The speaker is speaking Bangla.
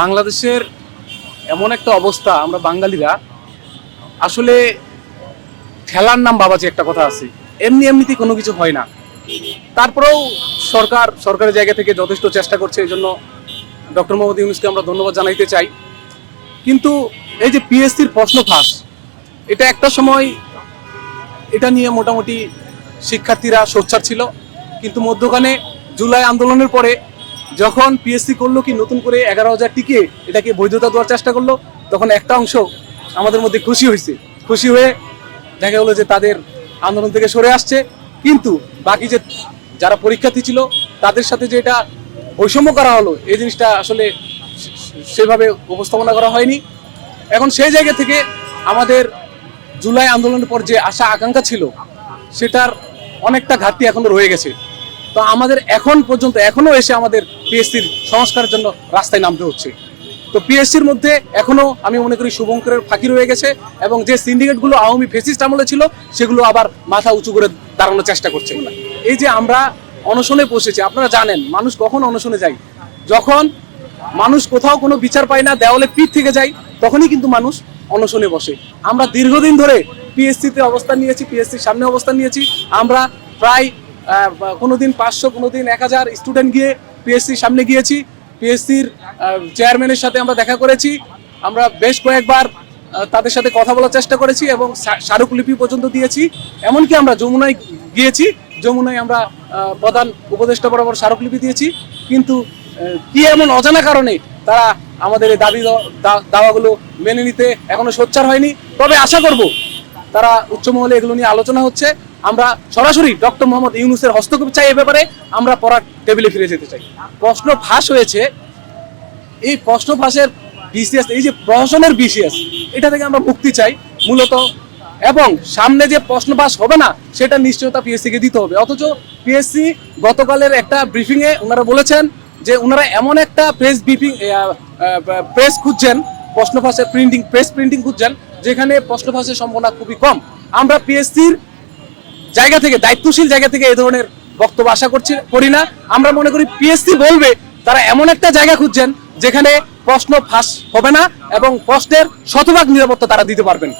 বাংলাদেশের এমন একটা অবস্থা, আমরা বাঙালিরা আসলে ঠেলার নাম বাবাজি একটা কথা আছে, এমনি এমনিতে কোনো কিছু হয় না। তারপরেও সরকারের জায়গা থেকে যথেষ্ট চেষ্টা করছে, এই জন্য ডক্টর মোহাম্মদ ইউনূসকে আমরা ধন্যবাদ জানাইতে চাই। কিন্তু এই যে পিএসসির প্রশ্ন ফাঁস, এটা একটা সময় এটা নিয়ে মোটামুটি শিক্ষার্থীরা সোচ্চার ছিল, কিন্তু মধ্যখানে জুলাই আন্দোলনের পরে যখন পিএসসি করলো কি নতুন করে 11,000 টিকে এটাকে বৈধতা দেওয়ার চেষ্টা করলো, তখন একটা অংশ আমাদের মধ্যে খুশি হয়েছে। খুশি হয়ে দেখা গেলো যে তাদের আন্দোলন থেকে সরে আসছে, কিন্তু বাকি যে যারা পরীক্ষার্থী ছিল তাদের সাথে যে এটা বৈষম্য করা হলো, এই জিনিসটা আসলে সেভাবে উপস্থাপনা করা হয়নি। এখন সেই জায়গা থেকে আমাদের জুলাই আন্দোলনের পর যে আশা আকাঙ্ক্ষা ছিল, সেটার অনেকটা ঘাটতি এখনো রয়ে গেছে। তো আমাদের এখন পর্যন্ত এখনো এসে আমাদের পিএসসির সংস্কারের জন্য রাস্তায় নামতে হচ্ছে। তো পিএসসির মধ্যে এখনো আমি মনে করি শুভঙ্করের ফাঁকি রয়ে গেছে, এবং যে সিন্ডিকেটগুলো আওয়ামী ফেসিস্ট আমলে ছিল সেগুলো আবার মাথা উঁচু করে দাঁড়ানোর চেষ্টা করছে। এই যে আমরা অনশনে বসেছি, আপনারা জানেন মানুষ কখন অনশনে যায়, যখন মানুষ কোথাও কোনো বিচার পায় না, দেওয়ালে পিঠ থেকে যায়, তখনই কিন্তু মানুষ অনশনে বসে। আমরা দীর্ঘদিন ধরে পিএসসিতে অবস্থান নিয়েছি, পিএসসির সামনে অবস্থান নিয়েছি। আমরা প্রায় কোনোদিন 500, কোনোদিন 1000 স্টুডেন্ট গিয়ে পিএসসির সামনে গিয়েছি। পিএসসির চেয়ারম্যানের সাথে আমরা দেখা করেছি, আমরা বেশ কয়েকবার তাদের সাথে কথা বলার চেষ্টা করেছি এবং স্মারকলিপি পর্যন্ত দিয়েছি। এমনকি আমরা যমুনায় গিয়েছি, যমুনায় আমরা প্রধান উপদেষ্টা বরাবর স্মারকলিপি দিয়েছি। কিন্তু কি এমন অজানা কারণে তারা আমাদের এই দাওয়াগুলো মেনে নিতে এখনো সোচ্চার হয়নি। তবে আশা করব তারা উচ্চ মহলে এগুলো নিয়ে আলোচনা হচ্ছে, আমরা সরাসরি ডক্টর মোহাম্মদ ইউনূসের হস্তক্ষেপ চাই। এ ব্যাপারে আমরা পড়ার টেবিলে ফিরে যেতে চাই। প্রশ্ন ফাঁস হয়েছে, এই প্রশ্ন ফাঁসের বিসিএস, এই যে প্রহসনের বিসিএস, এটা থেকে আমরা মুক্তি চাই মূলত। এবং সামনে যে প্রশ্ন ফাঁস হবে না সেটা নিশ্চয়তা পিএসসিকে দিতে হবে। অথচ পিএসসি গতকালের একটা ব্রিফিংয়ে ওনারা বলেছেন যে ওনারা এমন একটা প্রেস খুঁজছেন, প্রশ্ন ফাঁসের প্রেস প্রিন্টিং খুঁজছেন, যেখানে প্রশ্ন ফাঁসের সম্ভাবনা খুবই কম। আমরা পিএসসির জায়গা থেকে, দায়িত্বশীল জায়গা থেকে এই ধরনের বক্তব্য আশা করি না। আমরা মনে করি পিএসসি বলবে তারা এমন একটা জায়গা খুঁজছেন যেখানে প্রশ্ন ফাঁস হবে না এবং প্রশ্নের শতভাগ নিরাপত্তা তারা দিতে পারবেন।